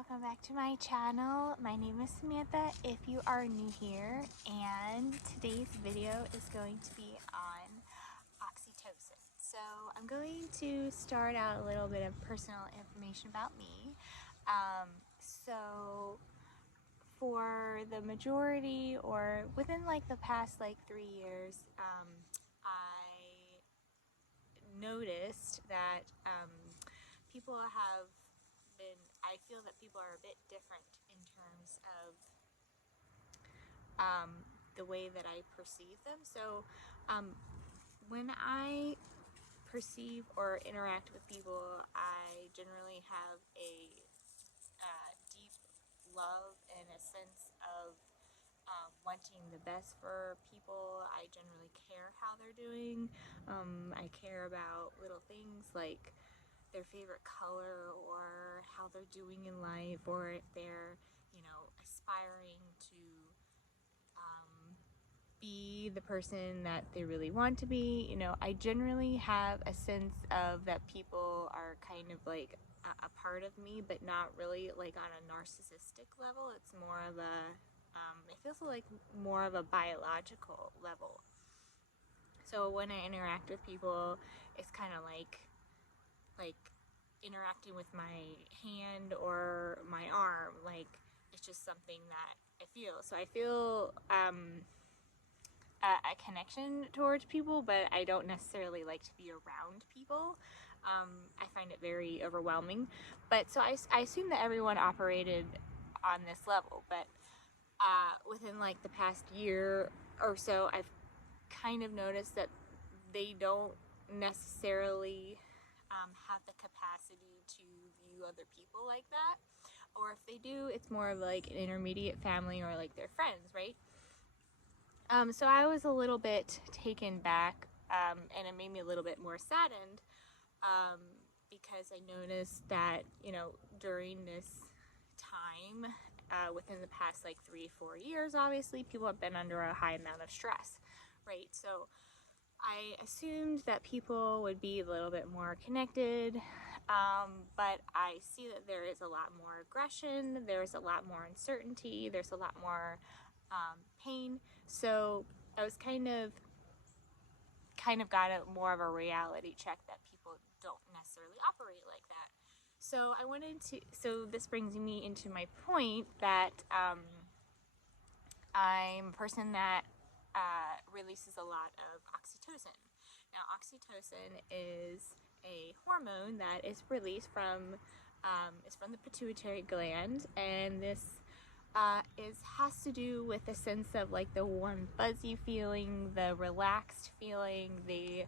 welcome back to my channel. My name is Samantha if you are new here, and today's video is going to be on oxytocin. So I'm going to start out a little bit of personal information about me. So for the majority, or within like the past 3 years, I noticed that people have been, I feel that people are a bit different in terms of the way that I perceive them. So when I perceive or interact with people, I generally have a deep love and a sense of wanting the best for people. I generally care how they're doing. I care about little things like their favorite color or how they're doing in life, or if they're, aspiring to be the person that they really want to be. I generally have a sense of that people are kind of like a part of me, but not really like on a narcissistic level. It's more of a, it feels like more of a biological level. So when I interact with people, it's kind of like interacting with my hand or my arm. Like, it's just something that I feel. So I feel a connection towards people, but I don't necessarily like to be around people. I find it very overwhelming. But so I assume that everyone operated on this level, but within like the past year or so, I've kind of noticed that they don't necessarily have the capacity to view other people like that, or if they do, it's more of like an intermediate family or like their friends, right? So I was a little bit taken back, and it made me a little bit more saddened, because I noticed that, during this time, within the past 3-4 years, obviously people have been under a high amount of stress, right? So I assumed that people would be a little bit more connected, but I see that there is a lot more aggression, there's a lot more uncertainty, there's a lot more pain. So I was kind of got more of a reality check that people don't necessarily operate like that. So so this brings me into my point that I'm a person that releases a lot of oxytocin. Now, oxytocin is a hormone that is released from the pituitary gland, and this has to do with a sense of like the warm fuzzy feeling, the relaxed feeling, it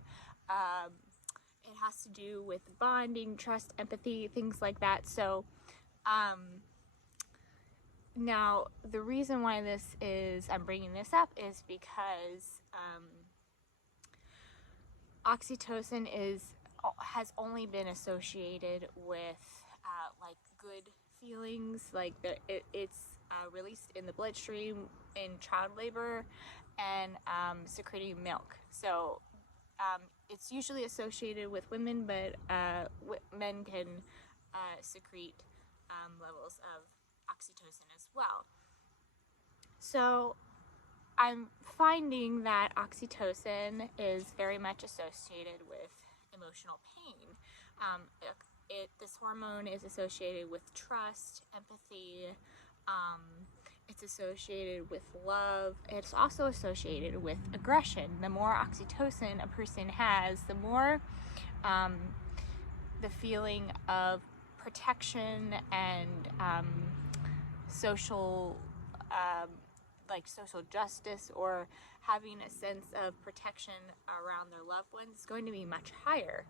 has to do with bonding, trust, empathy, things like that. So now the reason why I'm bringing this up is because oxytocin has only been associated with like good feelings, like it's released in the bloodstream in child labor and secreting milk. So it's usually associated with women, but men can secrete levels of oxytocin as well. So I'm finding that oxytocin is very much associated with emotional pain. This hormone is associated with trust, empathy, it's associated with love. It's also associated with aggression. The more oxytocin a person has, the more the feeling of protection and social justice, or having a sense of protection around their loved ones, is going to be much higher.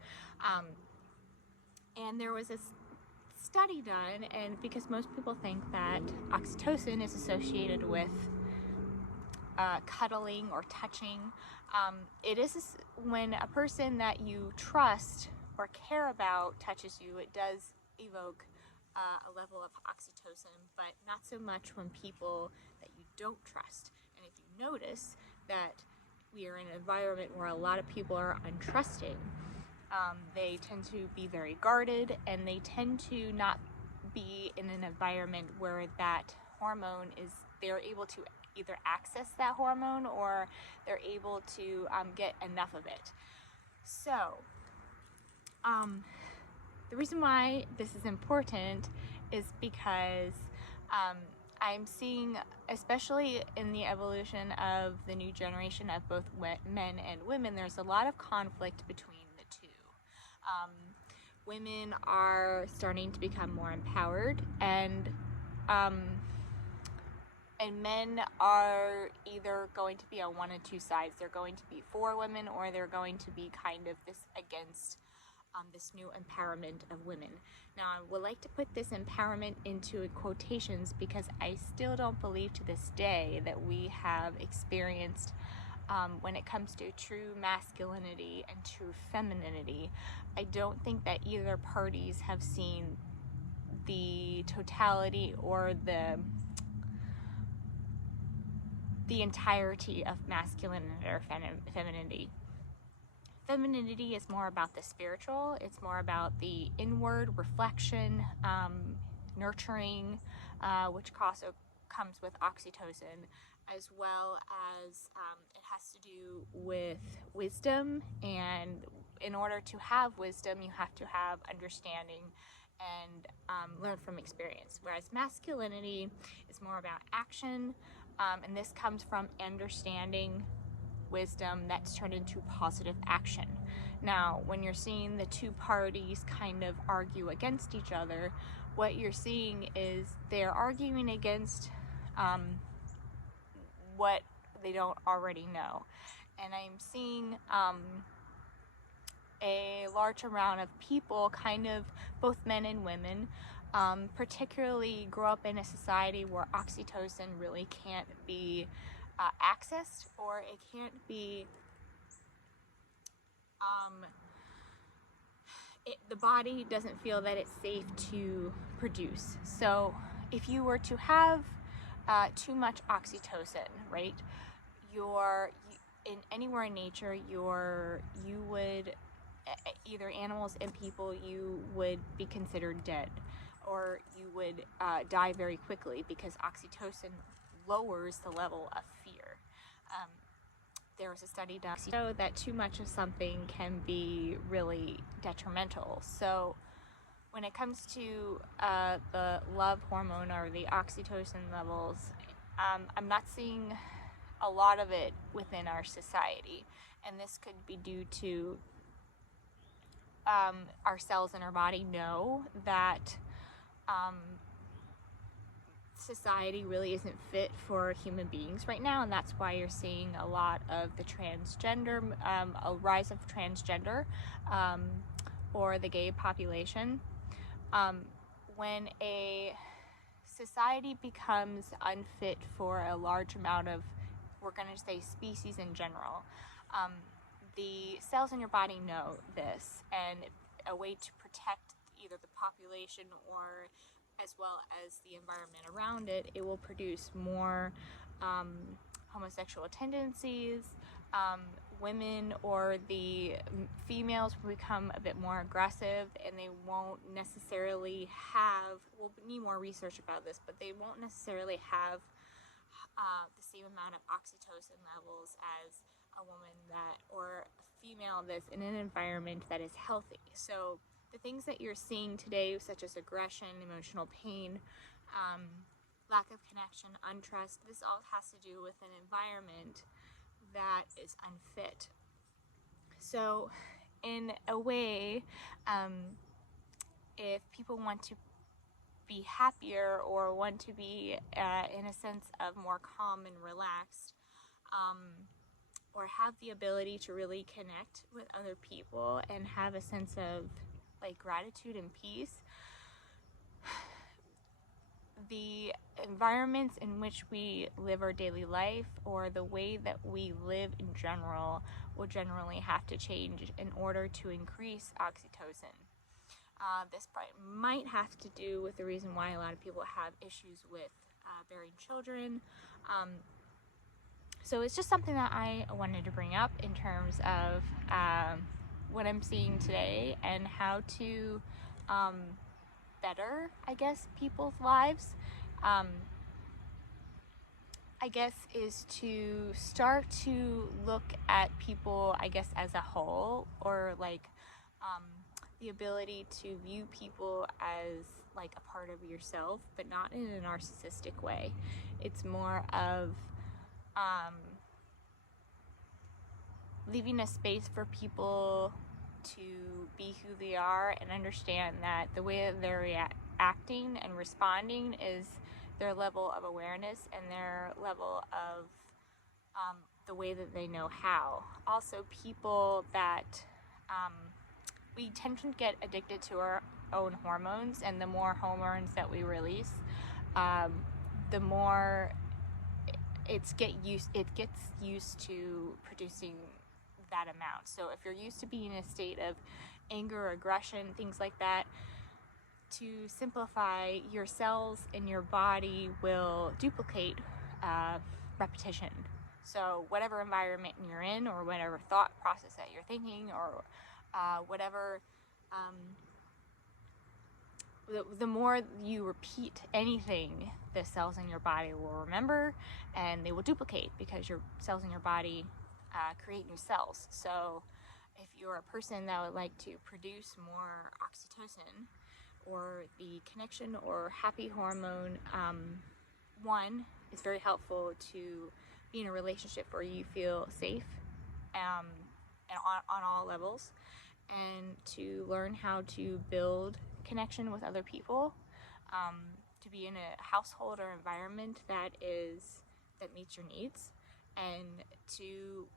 And there was this study done, and because most people think that oxytocin is associated with cuddling or touching, it is when a person that you trust or care about touches you, it does evoke a level of oxytocin, but not so much when people that you don't trust. And if you notice that we are in an environment where a lot of people are untrusting, they tend to be very guarded, and they tend to not be in an environment where that hormone is, they're able to either access that hormone or they're able to get enough of it. So the reason why this is important is because I'm seeing, especially in the evolution of the new generation of both men and women, there's a lot of conflict between the two. Women are starting to become more empowered, and men are either going to be on one of two sides. They're going to be for women, or they're going to be kind of this against this new empowerment of women. Now, I would like to put this empowerment into quotations because I still don't believe to this day that we have experienced, when it comes to true masculinity and true femininity, I don't think that either parties have seen the totality or the entirety of masculinity or femininity. Femininity is more about the spiritual. It's more about the inward reflection, nurturing, which also comes with oxytocin, as well as it has to do with wisdom. And in order to have wisdom, you have to have understanding and learn from experience. Whereas masculinity is more about action, and this comes from understanding wisdom that's turned into positive action. Now, when you're seeing the two parties kind of argue against each other, what you're seeing is they're arguing against what they don't already know. And I'm seeing a large amount of people, kind of both men and women, particularly grow up in a society where oxytocin really can't be accessed, or it can't be, the body doesn't feel that it's safe to produce. So if you were to have too much oxytocin, right, in anywhere in nature, you would, either animals and people, you would be considered dead, or you would die very quickly, because oxytocin lowers the level of fear. There was a study done to show that too much of something can be really detrimental. So when it comes to the love hormone or the oxytocin levels, I'm not seeing a lot of it within our society, and this could be due to our cells in our body know that society really isn't fit for human beings right now, and that's why you're seeing a lot of the transgender, a rise of transgender, or the gay population. When a society becomes unfit for a large amount of, we're going to say species in general, the cells in your body know this, and a way to protect either the population or as well as the environment around it, it will produce more homosexual tendencies. Women or the females will become a bit more aggressive, and they won't necessarily have, we'll need more research about this, but they won't necessarily have the same amount of oxytocin levels as a woman that, or a female that's in an environment that is healthy. So the things that you're seeing today, such as aggression, emotional pain, lack of connection, untrust, this all has to do with an environment that is unfit. So in a way, if people want to be happier or want to be in a sense of more calm and relaxed, or have the ability to really connect with other people and have a sense of like gratitude and peace, the environments in which we live our daily life, or the way that we live in general, will generally have to change in order to increase oxytocin. This might have to do with the reason why a lot of people have issues with bearing children. So it's just something that I wanted to bring up in terms of what I'm seeing today, and how to better, I guess, people's lives, I guess, is to start to look at people, I guess, as a whole, or like the ability to view people as like a part of yourself, but not in a narcissistic way. It's more of leaving a space for people to be who they are and understand that the way that they're acting and responding is their level of awareness and their level of the way that they know how. Also, people that we tend to get addicted to our own hormones, and the more hormones that we release, the more it gets used to producing that amount. So if you're used to being in a state of anger, aggression, things like that, to simplify, your cells in your body will duplicate repetition. So whatever environment you're in, or whatever thought process that you're thinking, or whatever, the more you repeat anything, the cells in your body will remember, and they will duplicate, because your cells in your body create new cells. So if you're a person that would like to produce more oxytocin, or the connection or happy hormone, one, it's very helpful to be in a relationship where you feel safe, and on all levels, and to learn how to build connection with other people, to be in a household or environment that meets your needs, and to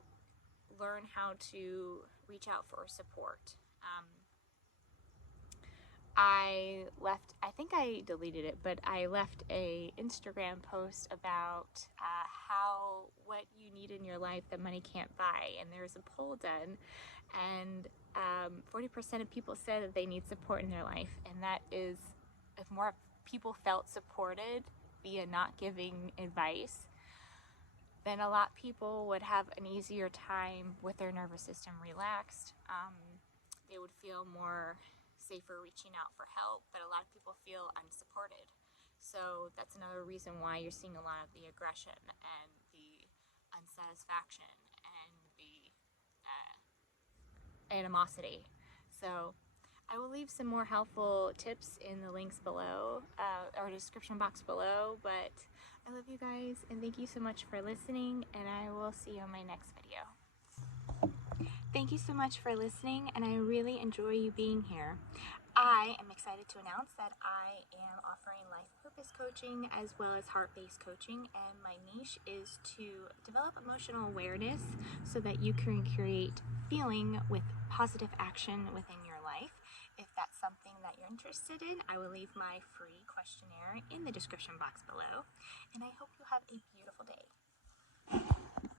learn how to reach out for support. I think I deleted it, but I left a Instagram post about what you need in your life that money can't buy, and there's a poll done, and 40% of people said that they need support in their life, and that is, if more people felt supported via not giving advice, then a lot of people would have an easier time with their nervous system relaxed. They would feel more safer reaching out for help, but a lot of people feel unsupported. So that's another reason why you're seeing a lot of the aggression and the unsatisfaction and the animosity. So I will leave some more helpful tips in the links below, or description box below, but I love you guys, and thank you so much for listening, and I will see you in my next video. Thank you so much for listening, and I really enjoy you being here. I am excited to announce that I am offering life purpose coaching as well as heart-based coaching, and my niche is to develop emotional awareness so that you can create feeling with positive action within your life. If that's something that you're interested in, I will leave my free questionnaire in the description box below, and I hope you have a beautiful day.